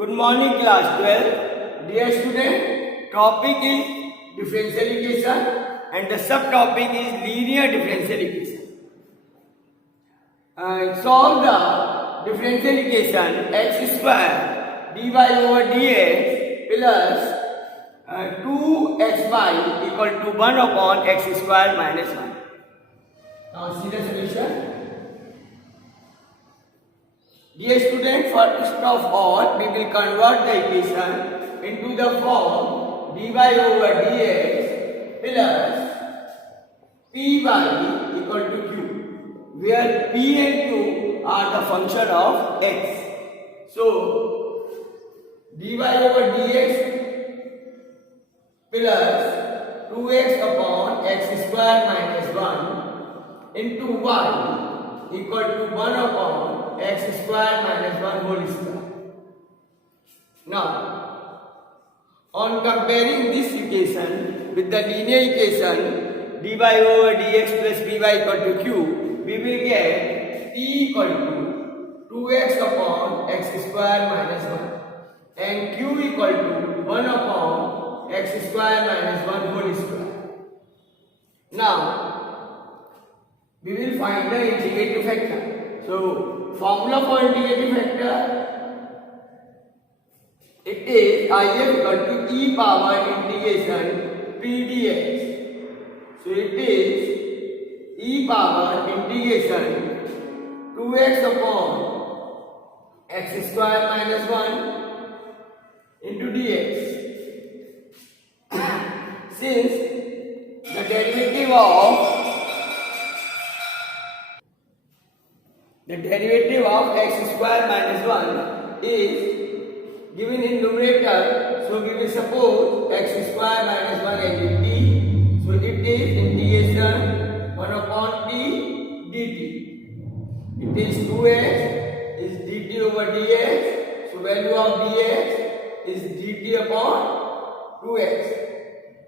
Good morning, class 12. Dear student, topic is differential equation and the subtopic is linear differential equation. Solve the differential equation x square dy over dx plus 2xy equal to 1 upon x square minus 1. Now see the solution. Dear student, first of all, we will convert the equation into the form dy over dx plus py equal to q, where p and q are the function of x. So, dy over dx plus 2x upon x square minus 1 into y equal to 1 upon x square minus 1 whole square. Now, on comparing this equation with the linear equation dy over dx plus py equal to q, we will get t equal to 2x upon x square minus 1 and q equal to 1 upon x square minus 1 whole square. Now, we will find the integrating factor. So, formula for integrating factor, it is if equal to e power integration p dx. So, it is e power integration 2x upon x square minus 1 into dx. Since the derivative of x square minus 1 is given in numerator, so we will suppose x square minus 1 as t. So it is integration 1 upon t dt. It is 2x is dt over dx. So value of dx is dt upon 2x.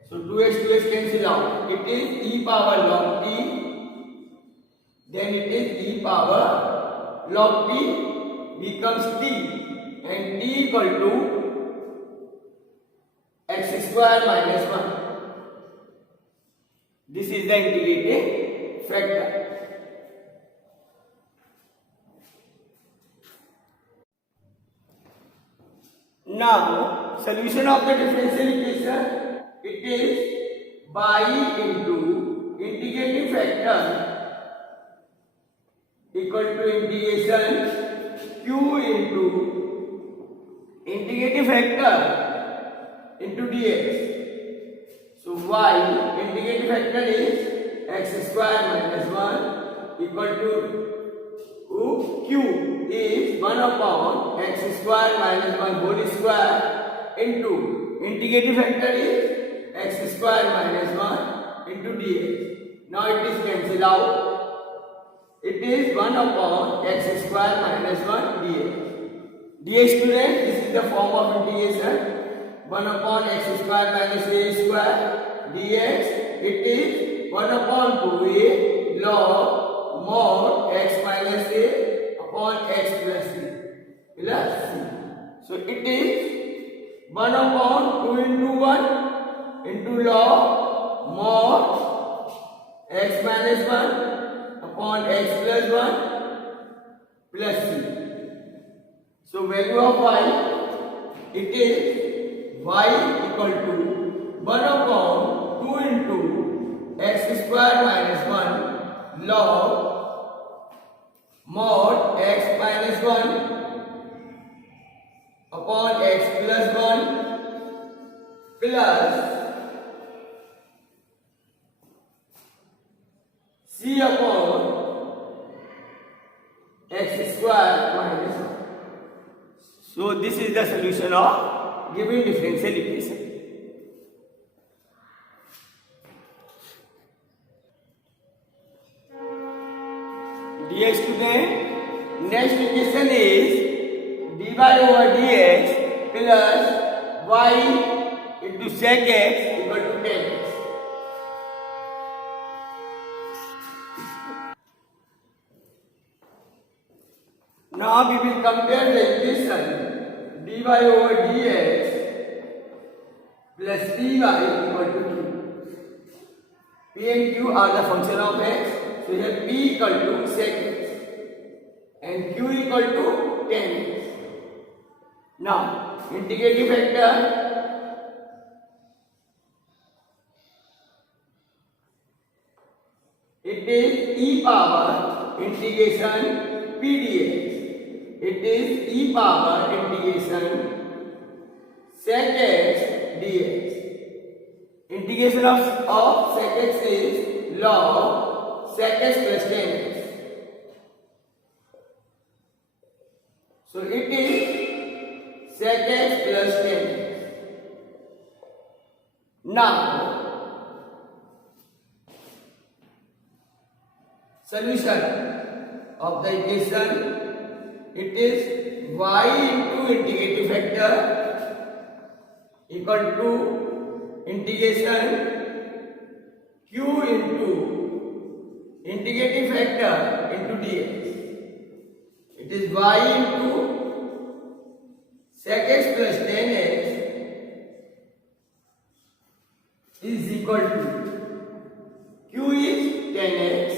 So 2x cancel out. It is e power log t. Then it is e power log t becomes t and t equal to x square minus 1. This is the integrating factor. Now, solution of the differential equation, it is by into integrating factor equal to integration q into integrating factor into dx. So y integrating factor is x square minus 1 equal to q is 1 upon x square minus 1 whole square into integrating factor is x square minus 1 into dx. Now it is cancelled out. It is 1 upon x square minus 1 dx. Dear student, this is the form of integration 1 upon x square minus a square dx. It is 1 upon 2a log mod x minus a upon x plus c plus c. So it is 1 upon 2 into 1 into log mod x minus 1 upon x plus 1 plus c. So value of y, it is y equal to 1 upon 2 into x square minus 1 log mod x minus 1 upon x plus 1 plus c upon x square minus 1. So this is the solution of given differential equation. Dear student, next equation is dy over dx plus y into sec x equal to 10x. Now we will compare the equation dy over dx plus py equal to q. P and q are the function of x. So here p equal to sec x and q equal to tan x. Now integrating factor, it is e power integration p dx. It is e power integration sec x dx. Integration of sec x is log sec x plus tan x. So it is sec x plus tan x. Now solution of the equation, it is y into integrating factor equal to integration q into integrating factor into dx. It is y into sec x plus tan x is equal to q is tan x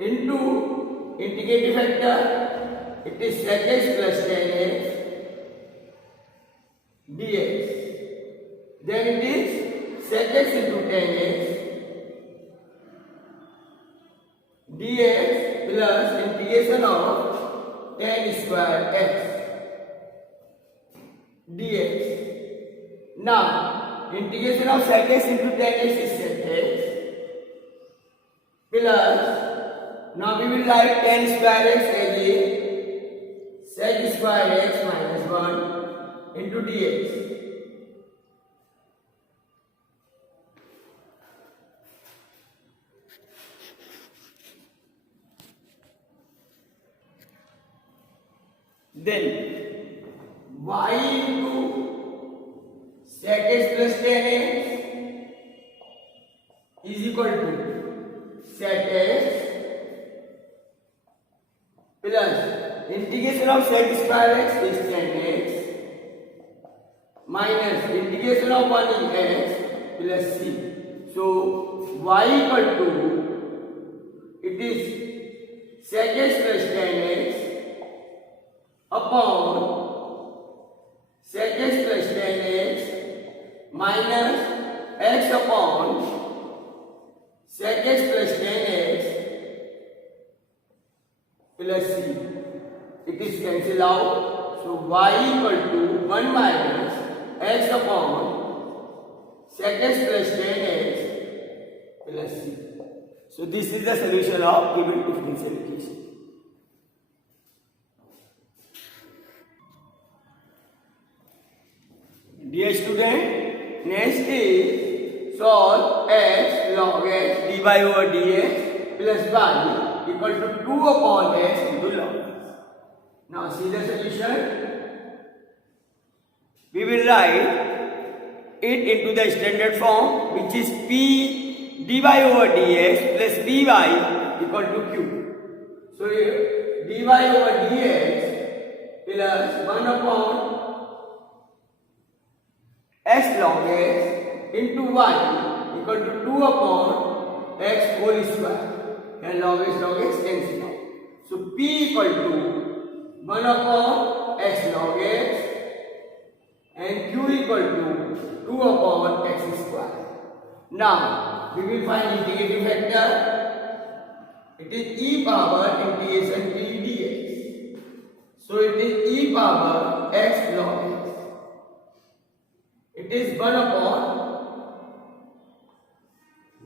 into integrating factor, it is sec x plus tan x dx. Then it is sec x into tan x dx plus integration of tan square x dx. Now integration of sec x into tan x is sec x plus, now we will write tan square x as a sec square x minus 1 into dx. Then y into sec x plus tan x is equal to sec x plus integration of sec square x is tan x minus integration of 1 is x plus c. So y equal to, it is sec x plus tan x upon sec x plus tan x minus x upon sec x plus tan x plus c. It is cancelled out. So y equal to 1 minus x upon sec x plus tan x plus c. So this is the solution of given differential equation. Dear student, next is solve x log x dy over dx plus y equal to 2 upon x into log x. Now see the solution. We will write it into the standard form, which is p dy over dx plus py equal to q. So dy over dx plus 1 upon x log x into y equal to 2 upon x whole square, and log x cancel out. So p equal to 1 upon x log x and q equal to 2 upon x square. Now we will find integrating factor. It is e power integration p dx. So it is e power x log x. It is 1 upon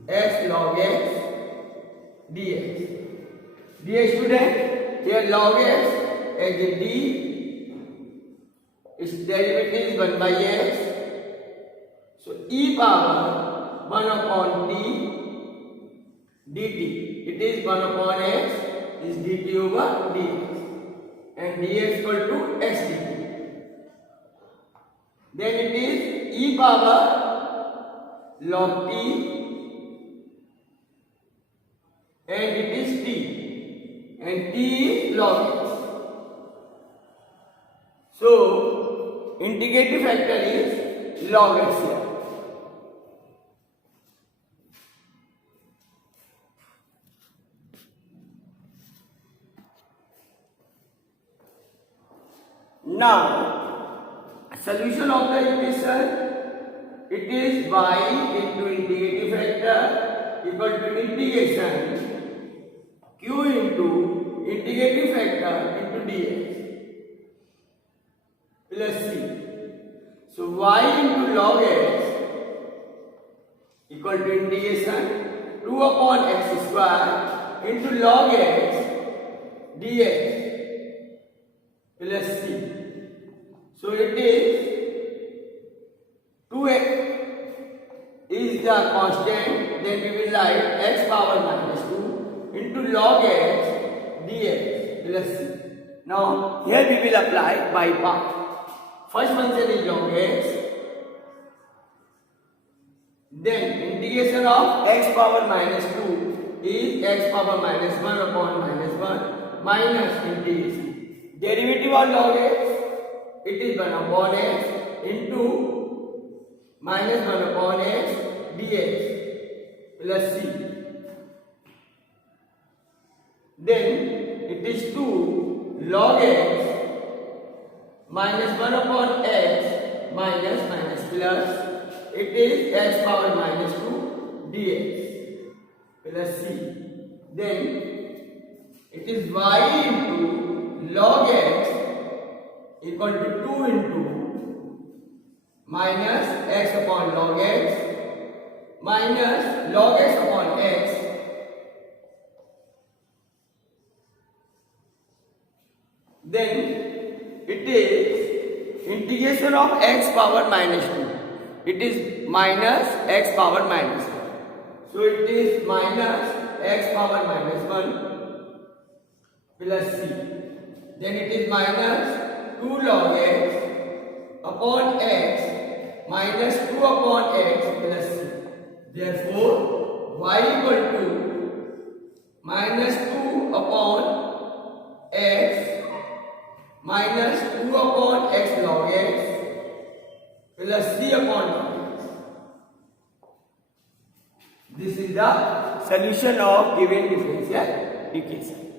x log x dx. Dear student, here log x as a d, its derivative is 1 by x. So e power 1 upon t dt. It is 1 upon x is dt over dx, and dx equal to x dt. Then it is e power log t and it is t, and t is log x. So integrative factor is log x here. Now, solution of the equation, it is y into integrative factor equal to integration q into integrative factor into dx plus c. So y into log x equal to integration 2 upon x square into log x dx plus c. So it is 2x is the constant, then we will write x power minus 2 into log x dx plus c. Now here we will apply by part. First function is log x, then integration of x power minus 2 is x power minus 1 upon minus 1 minus integration. Derivative of log x, it is 1 upon x into minus 1 upon x dx plus c. Then it is 2 log x minus 1 upon x minus plus, it is x power minus 2 dx plus c. Then it is y into log x equal to 2 into minus x upon log x minus log x upon x then it is integration of x power minus 2, it is minus x power minus 1. So it is minus x power minus 1 plus c. Then it is minus 2 log x upon x minus 2 upon x plus c. Therefore, y equal to minus 2 upon x minus 2 upon x log x plus c upon log x. This is the solution of given differential equation.